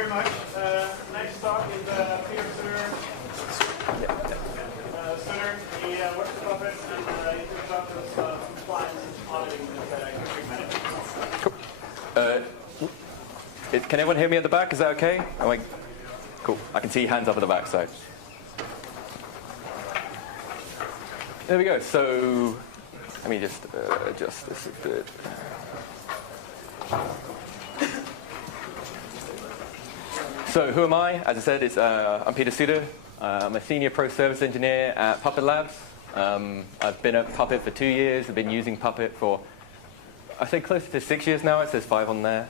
very much. Next talk is Peter Sutter. Sutter, he works with Puppet, and he brings up this compliance auditing config management. Cool. Can everyone hear me at the back? Is that okay? Cool. I can see hands up at the back, so. There we go. So let me just adjust this a bit. So who am I? As I said, I'm Peter Sutter. I'm a senior pro service engineer at Puppet Labs. I've been at Puppet for 2 years. I've been using Puppet for, I say, close to 6 years now. It says 5 on there.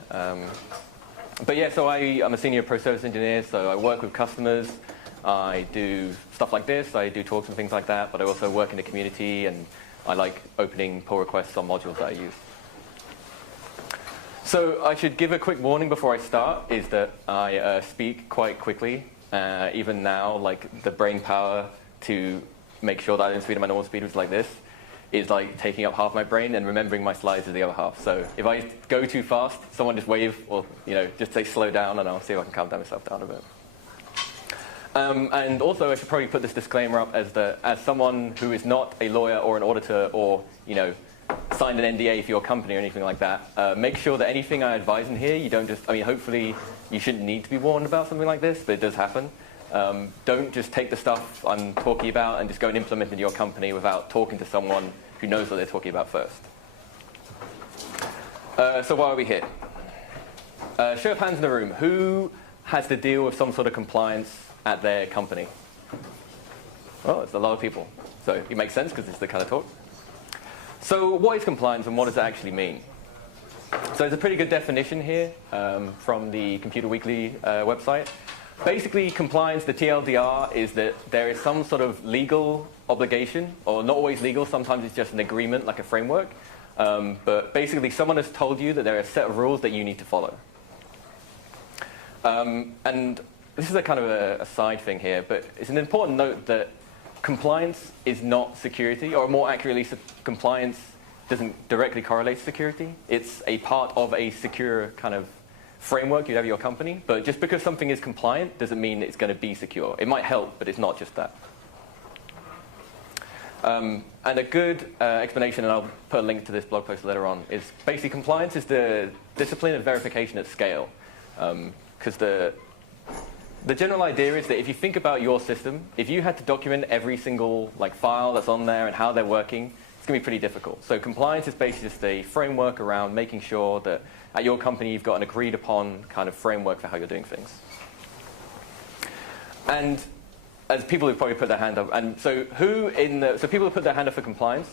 But yeah, so I'm a senior pro service engineer, so I work with customers. I do stuff like this. I do talks and things like that, but I also work in the community, and I like opening pull requests on modules that I use. So I should give a quick warning before I start, is that I speak quite quickly. Even now, like the brain power to make sure that I don't speak at my normal speed, which is like this, is like taking up half my brain, and remembering my slides is the other half. So if I go too fast, someone just wave, or just say slow down, and I'll see if I can calm down myself down a bit. And also, I should probably put this disclaimer up as someone who is not a lawyer or an auditor or signed an NDA for your company or anything like that. Make sure that anything I advise in here, you don't just, hopefully you shouldn't need to be warned about something like this, but it does happen. Don't just take the stuff I'm talking about and just go and implement it in your company without talking to someone who knows what they're talking about first. So why are we here? Show of hands in the room. Who has to deal with some sort of compliance at their company? Well, it's a lot of people. So it makes sense because it's the kind of talk. So what is compliance and what does it actually mean? So there's a pretty good definition here from the Computer Weekly website. Basically, compliance, the TLDR, is that there is some sort of legal obligation, or not always legal, sometimes it's just an agreement, like a framework. But basically, someone has told you that there are a set of rules that you need to follow. And this is a kind of a side thing here, but it's an important note that compliance is not security, or more accurately, compliance doesn't directly correlate to security. It's a part of a secure kind of framework you have in your company, but just because something is compliant doesn't mean it's going to be secure. It might help, but it's not just that. And a good explanation, and I'll put a link to this blog post later on, is basically compliance is the discipline of verification at scale. Because the general idea is that if you think about your system, if you had to document every single file that's on there and how they're working, it's going to be pretty difficult. So compliance is basically just a framework around making sure that at your company you've got an agreed upon kind of framework for how you're doing things. And as people who probably put their hand up, and so people who put their hand up for compliance,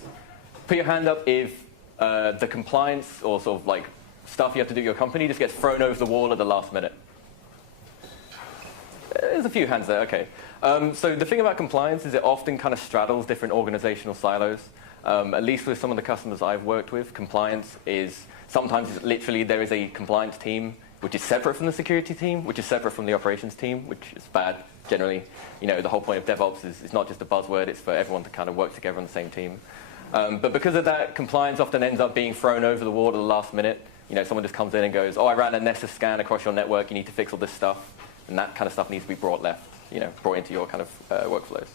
put your hand up if the compliance or sort of stuff you have to do at your company just gets thrown over the wall at the last minute. There's a few hands there, okay. So the thing about compliance is it often kind of straddles different organizational silos. At least with some of the customers I've worked with, compliance is sometimes literally there is a compliance team which is separate from the security team, which is separate from the operations team, which is bad generally. The whole point of DevOps is it's not just a buzzword, it's for everyone to kind of work together on the same team. But because of that, compliance often ends up being thrown over the wall at the last minute. Someone just comes in and goes, I ran a Nessus scan across your network, you need to fix all this stuff. And that kind of stuff needs to be brought into your kind of workflows.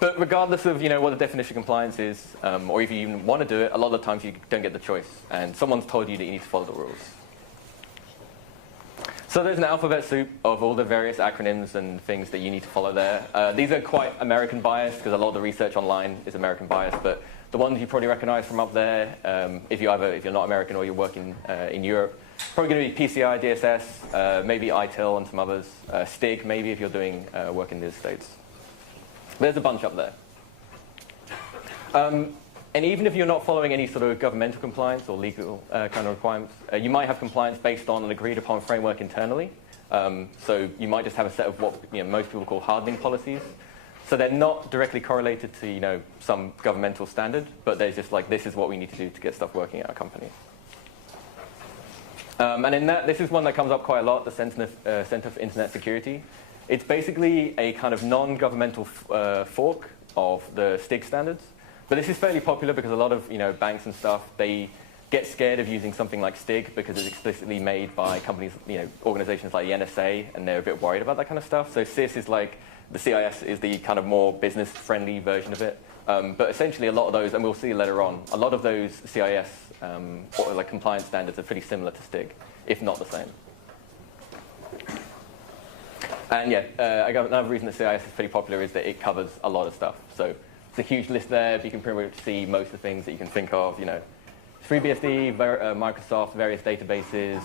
But regardless of what the definition of compliance is, or if you even want to do it, a lot of the times you don't get the choice, and someone's told you that you need to follow the rules. So there's an alphabet soup of all the various acronyms and things that you need to follow there. These are quite American biased because a lot of the research online is American biased, but the ones you probably recognize from up there, if you're not American or you're working in Europe, probably going to be PCI, DSS, maybe ITIL and some others, STIG maybe if you're doing work in the States. There's a bunch up there. And even if you're not following any sort of governmental compliance or legal kind of requirements, you might have compliance based on an agreed upon framework internally. So you might just have a set of what most people call hardening policies. So they're not directly correlated to some governmental standard, but they're just this is what we need to do to get stuff working at our company. And in that, this is one that comes up quite a lot, the Center for Internet Security. It's basically a kind of non-governmental fork of the STIG standards. But this is fairly popular because a lot of banks and stuff, they get scared of using something like STIG because it's explicitly made by companies, organizations like the NSA, and they're a bit worried about that kind of stuff. So CIS is like, the CIS is the kind of more business-friendly version of it. But essentially a lot of those, and we'll see later on, a lot of those CIS or like compliance standards are pretty similar to STIG, if not the same. And yeah, another reason that CIS is pretty popular is that it covers a lot of stuff. So it's a huge list there, but you can pretty much see most of the things that you can think of, FreeBSD, Microsoft, various databases,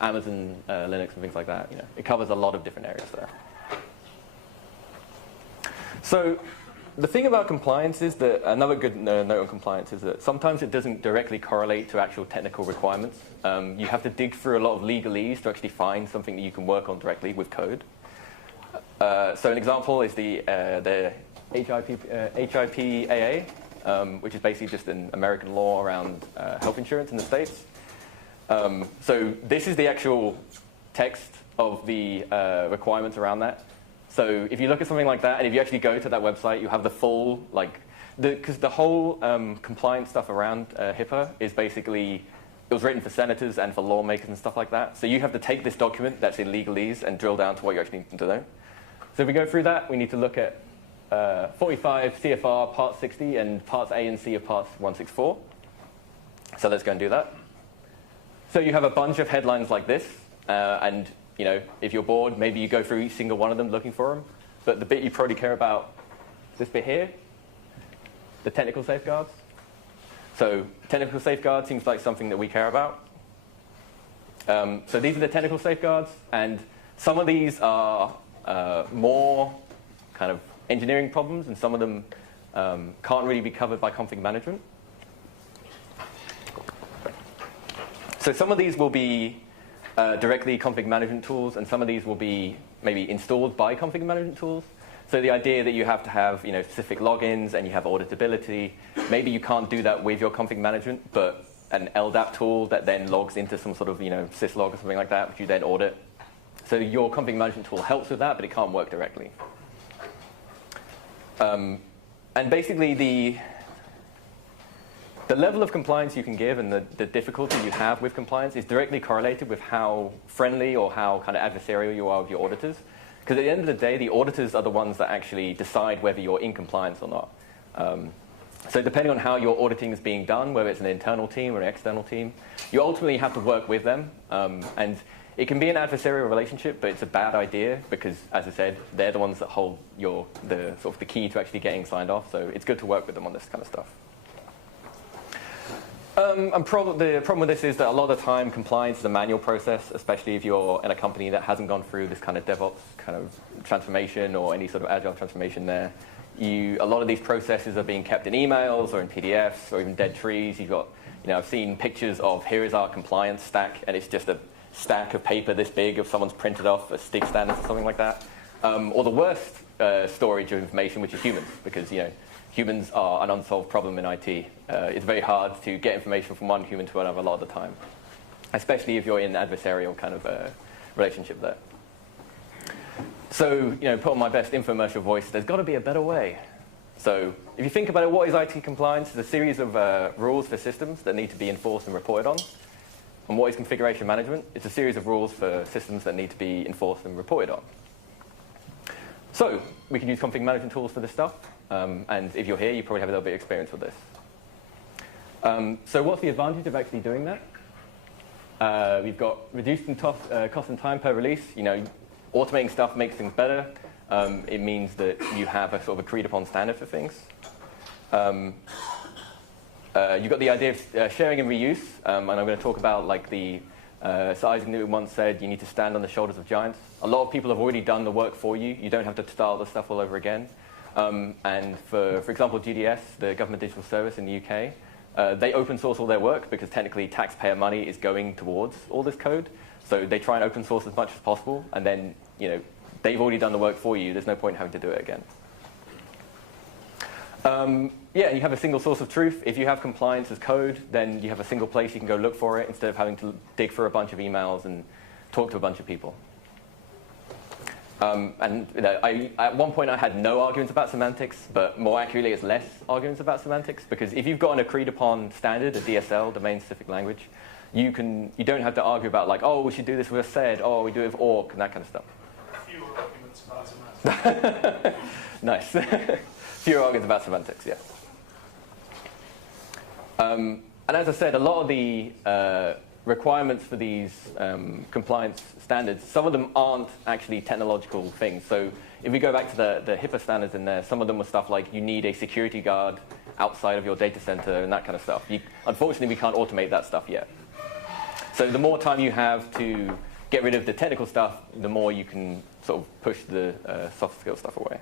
Amazon, Linux, and things like that. It covers a lot of different areas there. So the thing about compliance is that another good note on compliance is that sometimes it doesn't directly correlate to actual technical requirements. You have to dig through a lot of legalese to actually find something that you can work on directly with code. So an example is the HIPAA, which is basically just an American law around health insurance in the States. So this is the actual text of the requirements around that. So if you look at something like that, and if you actually go to that website, you have the full, because the whole compliance stuff around HIPAA is basically, it was written for senators and for lawmakers and stuff like that. So you have to take this document that's in legalese and drill down to what you actually need to know. So if we go through that, we need to look at 45 CFR Part 60 and Parts A and C of Parts 164. So let's go and do that. So you have a bunch of headlines like this, and if you're bored, maybe you go through each single one of them looking for them. But the bit you probably care about is this bit here, the technical safeguards. So technical safeguards seems like something that we care about. So these are the technical safeguards, and some of these are more kind of engineering problems, and some of them can't really be covered by config management. So some of these will be directly config management tools, and some of these will be maybe installed by config management tools. So the idea that you have to have specific logins and you have auditability, maybe you can't do that with your config management, but an LDAP tool that then logs into some sort of syslog or something like that, which you then audit. So your config management tool helps with that, but it can't work directly. And basically the level of compliance you can give and the difficulty you have with compliance is directly correlated with how friendly or how kind of adversarial you are with your auditors. Because at the end of the day, the auditors are the ones that actually decide whether you're in compliance or not. So depending on how your auditing is being done, whether it's an internal team or an external team, you ultimately have to work with them. And it can be an adversarial relationship, but it's a bad idea because, as I said, they're the ones that hold the key to actually getting signed off. So it's good to work with them on this kind of stuff. The problem with this is that a lot of the time compliance is a manual process, especially if you're in a company that hasn't gone through this kind of DevOps kind of transformation or any sort of agile transformation there. A lot of these processes are being kept in emails or in PDFs or even dead trees. You've got, I've seen pictures of here is our compliance stack, and it's just a stack of paper this big if someone's printed off a STIG standard or something like that. Or the worst storage of information, which is humans, because humans are an unsolved problem in IT. It's very hard to get information from one human to another a lot of the time, especially if you're in an adversarial kind of relationship there. So, put on my best infomercial voice, there's got to be a better way. So if you think about it, what is IT compliance? It's a series of rules for systems that need to be enforced and reported on. And what is configuration management? It's a series of rules for systems that need to be enforced and reported on. So we can use config management tools for this stuff. And if you're here, you probably have a little bit of experience with this. So what's the advantage of actually doing that? We've got reduced cost and time per release. Automating stuff makes things better. It means that you have a sort of agreed upon standard for things. You've got the idea of sharing and reuse. And I'm going to talk about the Isaac Newton once said, you need to stand on the shoulders of giants. A lot of people have already done the work for you. You don't have to start the stuff all over again. And for example, GDS, the Government Digital Service in the UK, they open source all their work because technically taxpayer money is going towards all this code. So they try and open source as much as possible, and then they've already done the work for you. There's no point in having to do it again. Yeah, you have a single source of truth. If you have compliance as code, then you have a single place you can go look for it instead of having to dig through a bunch of emails and talk to a bunch of people. And at one point I had no arguments about semantics, but more accurately it's less arguments about semantics, because if you've got an agreed upon standard, a DSL, domain specific language, you don't have to argue about like, oh, we should do this with a sed, oh, we do it with awk, and that kind of stuff. Fewer arguments about semantics. Nice. Fewer arguments about semantics, yeah. And as I said, a lot of the requirements for these compliance standards, some of them aren't actually technological things. So if we go back to the HIPAA standards in there, some of them were stuff like you need a security guard outside of your data center and that kind of stuff. Unfortunately, we can't automate that stuff yet. So the more time you have to get rid of the technical stuff, the more you can sort of push the soft skill stuff away.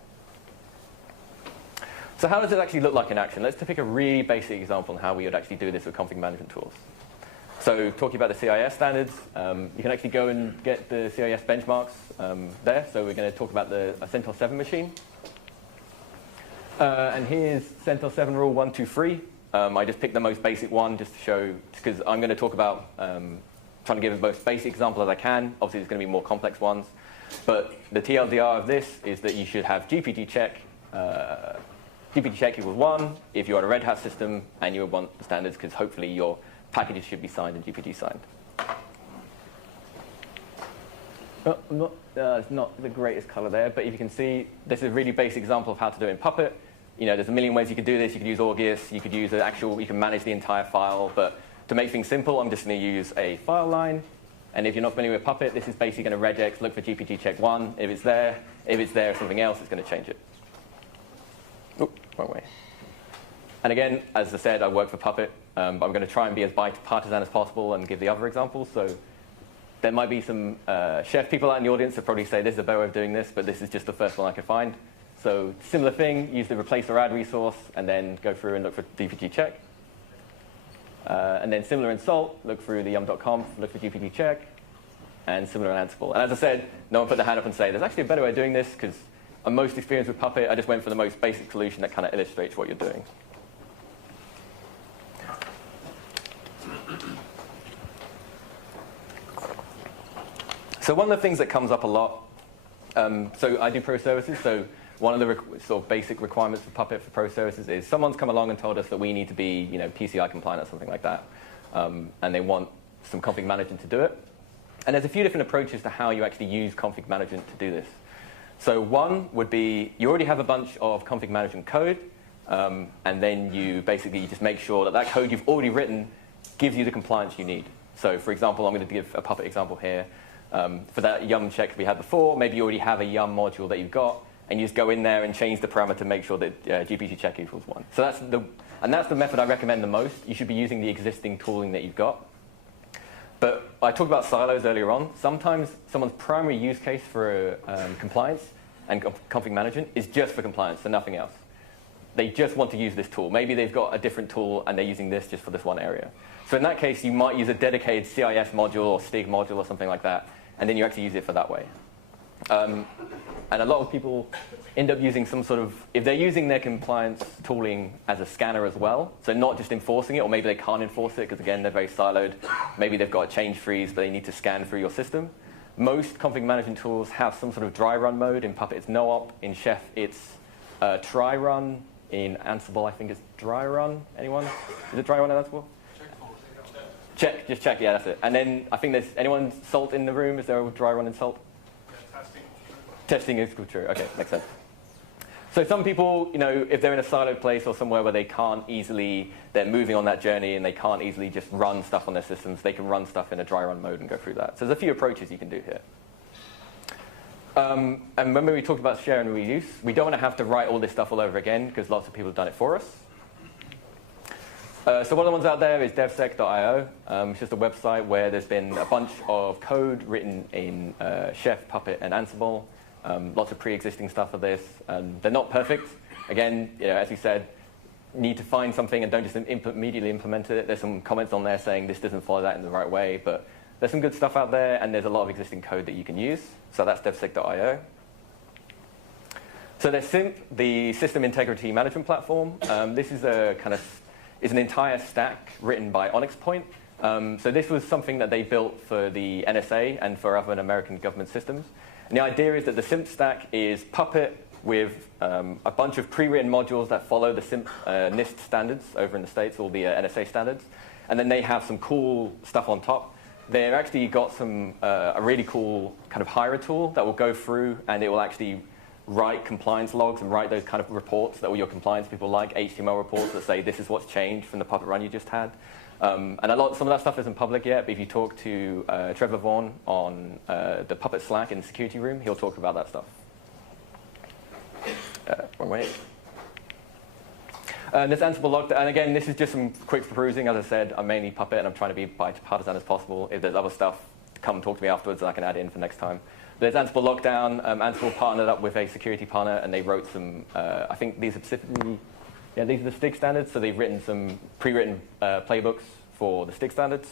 So how does it actually look like in action? Let's pick a really basic example on how we would actually do this with config management tools. So talking about the CIS standards, you can actually go and get the CIS benchmarks there. So we're going to talk about the CentOS 7 machine. And here's CentOS 7 rule 123. I just picked the most basic one just to show, because I'm going to talk about trying to give the most basic example as I can. Obviously, there's going to be more complex ones. But the TLDR of this is that you should have GPT check. GPT check equals 1 if you're on a Red Hat system and you want the standards, because hopefully your packages should be signed and GPT signed. It's not the greatest color there, but if you can see, this is a really basic example of how to do it in Puppet. You know, there's a million ways you could do this. You could use Augeas, you could use an actual, you can manage the entire file, but to make things simple, I'm just going to use a file line. And if you're not familiar with Puppet, this is basically going to regex, look for GPT check 1. If it's there something else, it's going to change it. Oop, wrong way. And again, as I said, I work for Puppet. I'm going to try and be as bipartisan as possible and give the other examples. So there might be some chef people out in the audience that probably say this is a better way of doing this, but this is just the first one I could find. So similar thing, use the replace or add resource, and then go through and look for GPT check. And then similar in Salt, look through the yum.conf, look for GPT check, and similar in Ansible. And as I said, no one put their hand up and say, there's actually a better way of doing this, because I'm most experienced with Puppet. I just went for the most basic solution that kind of illustrates what you're doing. So one of the things that comes up a lot, so I do pro services, so one of the sort of basic requirements for Puppet for pro services is someone's come along and told us that we need to be, PCI compliant or something like that, and they want some config management to do it. And there's a few different approaches to how you actually use config management to do this. So one would be you already have a bunch of config management code, and then you basically just make sure that that code you've already written gives you the compliance you need. So for example, I'm going to give a Puppet example here. For that yum check we had before, maybe you already have a yum module that you've got, and you just go in there and change the parameter to make sure that GPT check equals 1. So that's the method I recommend the most. You should be using the existing tooling that you've got. But I talked about silos earlier on. Sometimes someone's primary use case for compliance and config management is just for compliance, for nothing else. They just want to use this tool. Maybe they've got a different tool and they're using this just for this one area. So in that case, you might use a dedicated CIS module or STIG module or something like that, and then you actually use it for that way. And a lot of people end up using some sort of, if they're using their compliance tooling as a scanner as well, so not just enforcing it, or maybe they can't enforce it because, again, they're very siloed. Maybe they've got a change freeze, but they need to scan through your system. Most config management tools have some sort of dry run mode. In Puppet, it's no-op. In Chef, it's try run. In Ansible, I think it's dry run. Anyone? Is it dry run in Ansible? Check, just check, yeah, that's it. And then I think there's, anyone Salt in the room? Is there a dry run in Salt? Yeah, testing. Testing is true, okay, makes sense. So some people, if they're in a siloed place or somewhere where they can't easily, they're moving on that journey and they can't easily just run stuff on their systems, they can run stuff in a dry run mode and go through that. So there's a few approaches you can do here. And remember we talked about share and reuse. We don't want to have to write all this stuff all over again because lots of people have done it for us. So one of the ones out there is devsec.io. It's just a website where there's been a bunch of code written in Chef, Puppet, and Ansible. Lots of pre-existing stuff for this. They're not perfect. Again, as we said, need to find something and don't just immediately implement it. There's some comments on there saying this doesn't follow that in the right way, but there's some good stuff out there, and there's a lot of existing code that you can use. So that's devsec.io. So there's SIMP, the System Integrity Management Platform. This is an entire stack written by Onyx Point. So this was something that they built for the NSA and for other American government systems. And the idea is that the SIMP stack is Puppet with a bunch of pre-written modules that follow the SIMP NIST standards over in the States, or the NSA standards. And then they have some cool stuff on top. They've actually got some a really cool kind of Hira tool that will go through and it will actually write compliance logs and write those kind of reports that all your compliance people like, HTML reports that say this is what's changed from the Puppet run you just had. And some of that stuff isn't public yet, but if you talk to Trevor Vaughan on the Puppet Slack in the security room, he'll talk about that stuff. Wrong way. This Ansible log, and again, this is just some quick perusing. As I said, I'm mainly Puppet, and I'm trying to be bipartisan as possible. If there's other stuff, come talk to me afterwards, and I can add it in for next time. There's Ansible Lockdown. Ansible partnered up with a security partner, and they wrote some, I think these are specifically, yeah, these are the STIG standards, so they've written some pre-written playbooks for the STIG standards.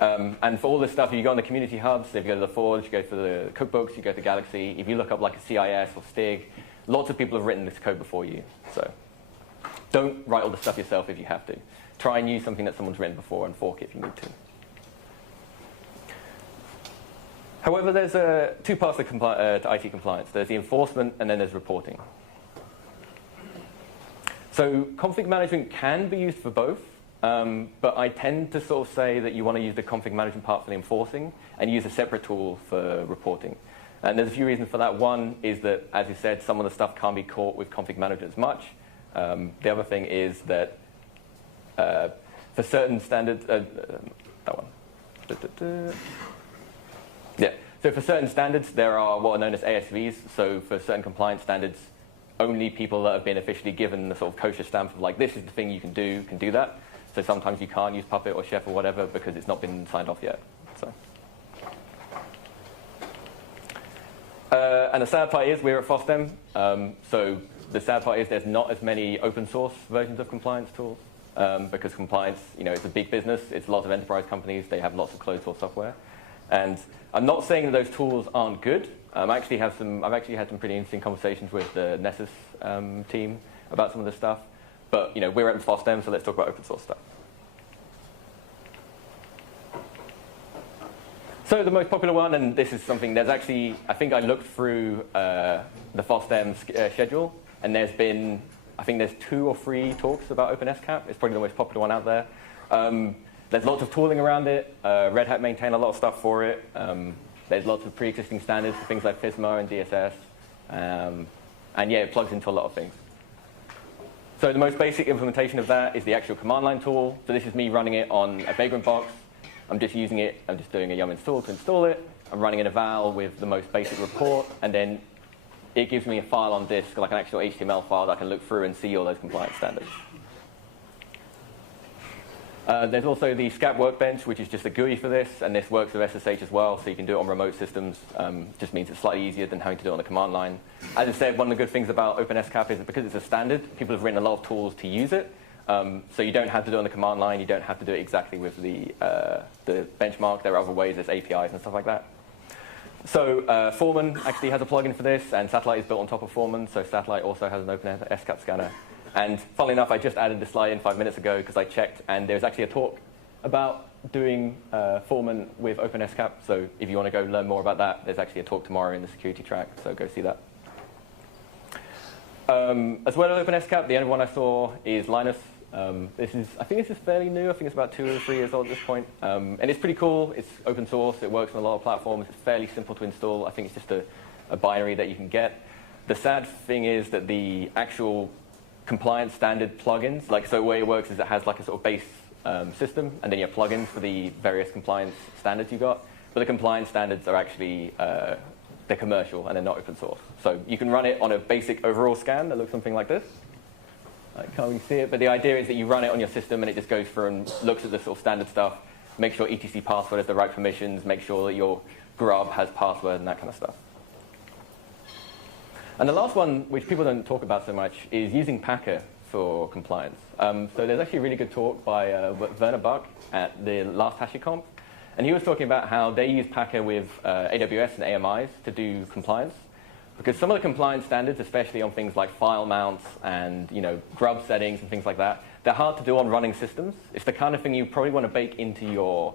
And for all this stuff, you go on the community hubs, if you go to the forge, you go for the cookbooks, you go to Galaxy. If you look up like a CIS or STIG, lots of people have written this code before you. So don't write all the stuff yourself if you have to. Try and use something that someone's written before and fork it if you need to. However, there's two parts to IT compliance. There's the enforcement and then there's reporting. So config management can be used for both. But I tend to sort of say that you want to use the config management part for the enforcing and use a separate tool for reporting. And there's a few reasons for that. One is that, as you said, some of the stuff can't be caught with config management as much. The other thing is that for certain standards, that one. Yeah. So for certain standards, there are what are known as ASVs. So for certain compliance standards, only people that have been officially given the sort of kosher stamp of like, this is the thing you can do that. So sometimes you can't use Puppet or Chef or whatever because it's not been signed off yet. So. And the sad part is we're at FOSDEM. So the sad part is there's not as many open source versions of compliance tools because compliance, it's a big business. It's lots of enterprise companies. They have lots of closed source software. And I'm not saying that those tools aren't good. I've actually had some pretty interesting conversations with the Nessus team about some of this stuff. But we're at FOSDEM, so let's talk about open source stuff. So the most popular one, and this is something, there's actually, I think I looked through the FOSDEM schedule, and there's been, I think there's 2 or 3 talks about OpenSCAP. It's probably the most popular one out there. There's lots of tooling around it. Red Hat maintain a lot of stuff for it. There's lots of pre-existing standards for things like FISMA and DSS. And yeah, it plugs into a lot of things. So the most basic implementation of that is the actual command line tool. So this is me running it on a Vagrant box. I'm just using it. I'm just doing a yum install to install it. I'm running an eval with the most basic report. And then it gives me a file on disk, like an actual HTML file that I can look through and see all those compliance standards. There's also the SCAP workbench, which is just a GUI for this, and this works with SSH as well, so you can do it on remote systems. Just means it's slightly easier than having to do it on the command line. As I said, one of the good things about OpenSCAP is that because it's a standard, people have written a lot of tools to use it. So you don't have to do it on the command line. You don't have to do it exactly with the benchmark. There are other ways. There's APIs and stuff like that. So Foreman actually has a plugin for this, and Satellite is built on top of Foreman, so Satellite also has an OpenSCAP scanner. And funnily enough, I just added this slide in 5 minutes ago because I checked, and there's actually a talk about doing Foreman with OpenSCAP. So if you want to go learn more about that, there's actually a talk tomorrow in the security track, so go see that. As well as OpenSCAP, the only one I saw is Linus. I think this is fairly new. I think it's about 2 or 3 years old at this point. And it's pretty cool. It's open source. It works on a lot of platforms. It's fairly simple to install. I think it's just a binary that you can get. The sad thing is that the actual compliance standard plugins, so the way it works is it has like a sort of base system, and then you have plugins for the various compliance standards you got. But the compliance standards are actually they're commercial and they're not open source. So you can run it on a basic overall scan that looks something like this. I can't really see it, but the idea is that you run it on your system and it just goes through and looks at the sort of standard stuff, make sure etc password has the right permissions, make sure that your grub has password and that kind of stuff. And the last one, which people don't talk about so much, is using Packer for compliance. So there's actually a really good talk by Werner Buck at the last HashiConf. And he was talking about how they use Packer with AWS and AMIs to do compliance. Because some of the compliance standards, especially on things like file mounts and grub settings and things like that, they're hard to do on running systems. It's the kind of thing you probably want to bake into your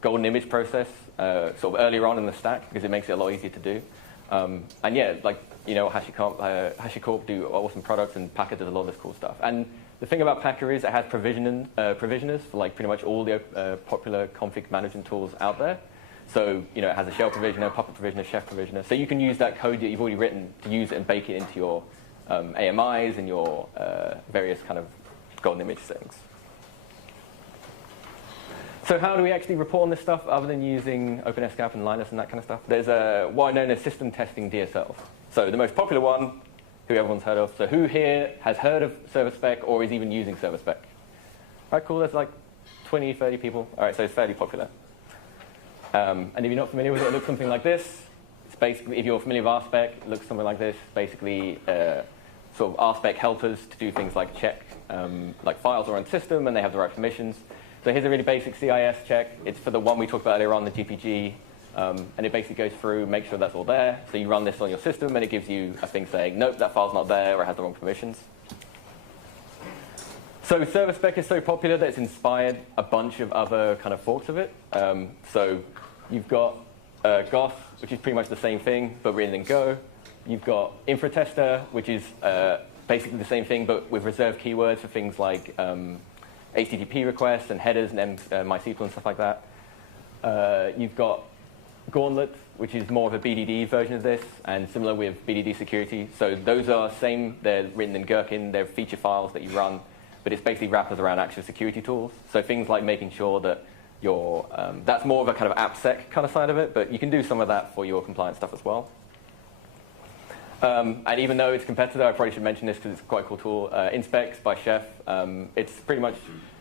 golden image process sort of earlier on in the stack, because it makes it a lot easier to do. And yeah, like HashiCorp do awesome products, and Packer does a lot of this cool stuff. And the thing about Packer is it has provisioners for like pretty much all the popular config management tools out there. So it has a shell provisioner, puppet provisioner, chef provisioner. So you can use that code that you've already written to use it and bake it into your AMIs and your various kind of golden image settings. So how do we actually report on this stuff other than using OpenSCAP and Linus and that kind of stuff? There's what are known as system testing DSLs. So the most popular one, who everyone's heard of. So who here has heard of ServerSpec or is even using ServerSpec? All right, cool. There's like 20, 30 people. All right, so it's fairly popular. And if you're not familiar with it, it looks something like this. It's basically, if you're familiar with RSpec, it looks something like this. Basically, sort of RSpec helpers to do things like check like files are on system and they have the right permissions. So here's a really basic CIS check. It's for the one we talked about earlier on, the GPG. And it basically goes through, make sure that's all there. So you run this on your system, and it gives you a thing saying, nope, that file's not there, or it has the wrong permissions. So ServerSpec is so popular that it's inspired a bunch of other kind of forks of it. So you've got Goth, which is pretty much the same thing, but written in Go. You've got Infratester, which is basically the same thing, but with reserved keywords for things like HTTP requests and headers and MySQL and stuff like that. You've got Gauntlet, which is more of a BDD version of this, and similar with BDD security. So those are same. They're written in Gherkin. They're feature files that you run, but it's basically wrappers around actual security tools. So things like making sure that your that's more of a kind of AppSec kind of side of it, but you can do some of that for your compliance stuff as well. And even though it's a competitor, I probably should mention this because it's quite a cool tool. Inspect by Chef. It's pretty much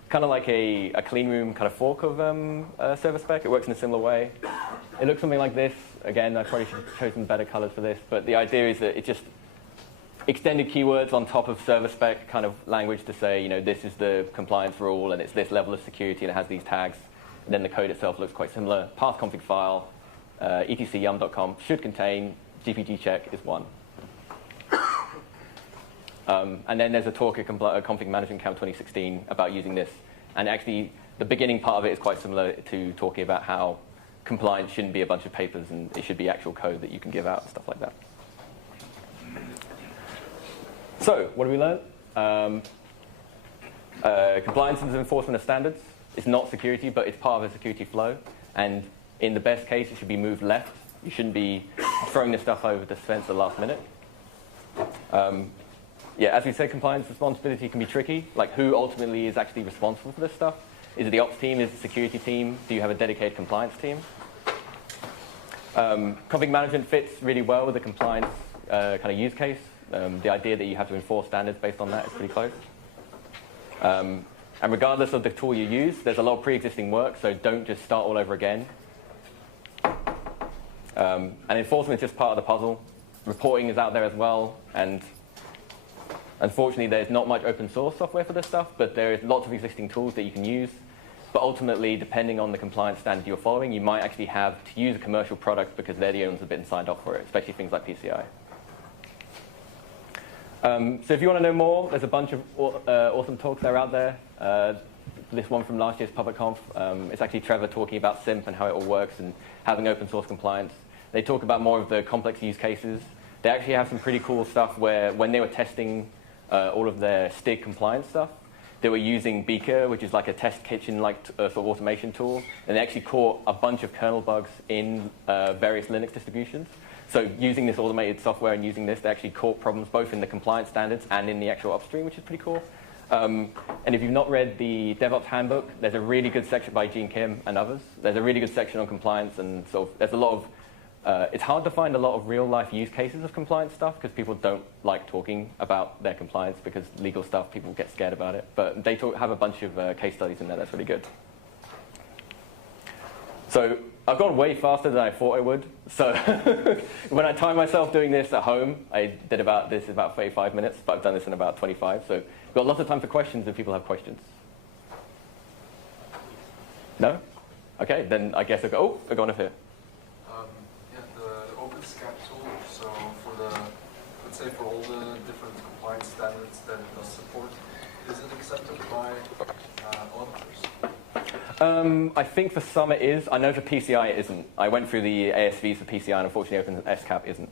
kind of like a clean room kind of fork of ServerSpec. It works in a similar way. It looks something like this. Again, I probably should have chosen better colors for this, but the idea is that it just extended keywords on top of ServerSpec kind of language to say, this is the compliance rule and it's this level of security and it has these tags. And then the code itself looks quite similar. Path config file, etc.yum.com should contain GPG check is 1. And then there's a talk at Config Management Camp 2016 about using this. And actually, the beginning part of it is quite similar to talking about how compliance shouldn't be a bunch of papers and it should be actual code that you can give out and stuff like that. So, what have we learned? Compliance is enforcement of standards. It's not security, but it's part of a security flow. And in the best case, it should be moved left. You shouldn't be throwing this stuff over the fence at the last minute. Yeah, as we said, compliance responsibility can be tricky. Like, who ultimately is actually responsible for this stuff? Is it the ops team? Is it the security team? Do you have a dedicated compliance team? Config management fits really well with the compliance kind of use case. The idea that you have to enforce standards based on that is pretty close. And regardless of the tool you use, there's a lot of pre-existing work, so don't just start all over again. And enforcement is just part of the puzzle. Reporting is out there as well, and unfortunately there's not much open source software for this stuff, but there is lots of existing tools that you can use. But ultimately, depending on the compliance standard you're following, you might actually have to use a commercial product because they're the ones that have been signed off for it, especially things like PCI. So if you want to know more, there's a bunch of awesome talks that are out there. This one from last year's PublicConf, it's actually Trevor talking about SIMP and how it all works and having open source compliance. They talk about more of the complex use cases. They actually have some pretty cool stuff where when they were testing all of their STIG compliance stuff, they were using Beaker, which is like a test kitchen-like sort of automation tool, and they actually caught a bunch of kernel bugs in various Linux distributions. So using this automated software and using this, they actually caught problems both in the compliance standards and in the actual upstream, which is pretty cool. And if you've not read the DevOps handbook, there's a really good section by Gene Kim and others. There's a really good section on compliance, and so there's a lot of it's hard to find a lot of real-life use cases of compliance stuff because people don't like talking about their compliance because legal stuff, people get scared about it. But they have a bunch of case studies in there that's really good. So I've gone way faster than I thought I would. So when I time myself doing this at home, I did about 35 minutes, but I've done this in about 25. So we've got lots of time for questions if people have questions. No? Okay, then I guess I'll go on up here. The open SCAP tool, so for the, let's say for all the different compliance standards that it does support, is it accepted by auditors? I think for some it is. I know for PCI it isn't. I went through the ASVs for PCI and unfortunately OpenSCAP isn't.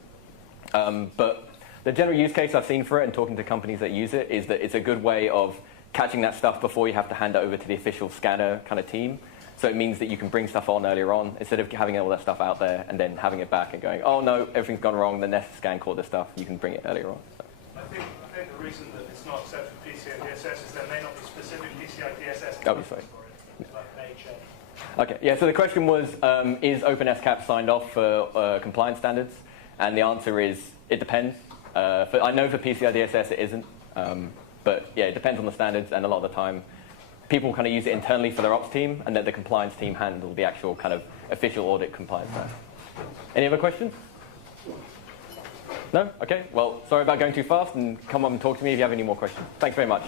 But the general use case I've seen for it and talking to companies that use it is that it's a good way of catching that stuff before you have to hand it over to the official scanner kind of team. So it means that you can bring stuff on earlier on instead of having all that stuff out there and then having it back and going, oh no, everything's gone wrong, the Nest scan caught this stuff. You can bring it earlier on. So. I think the reason that it's not accepted for PCI DSS is there may not be specific PCI DSS Oh, sorry. for it. That may change. Okay, yeah, so the question was, is OpenSCAP signed off for compliance standards? And the answer is, it depends. I know for PCI DSS it isn't, but yeah, it depends on the standards, and a lot of the time, people kind of use it internally for their ops team, and then the compliance team handle the actual kind of official audit compliance stuff. Any other questions? No? Okay, well, sorry about going too fast, and come up and talk to me if you have any more questions. Thanks very much.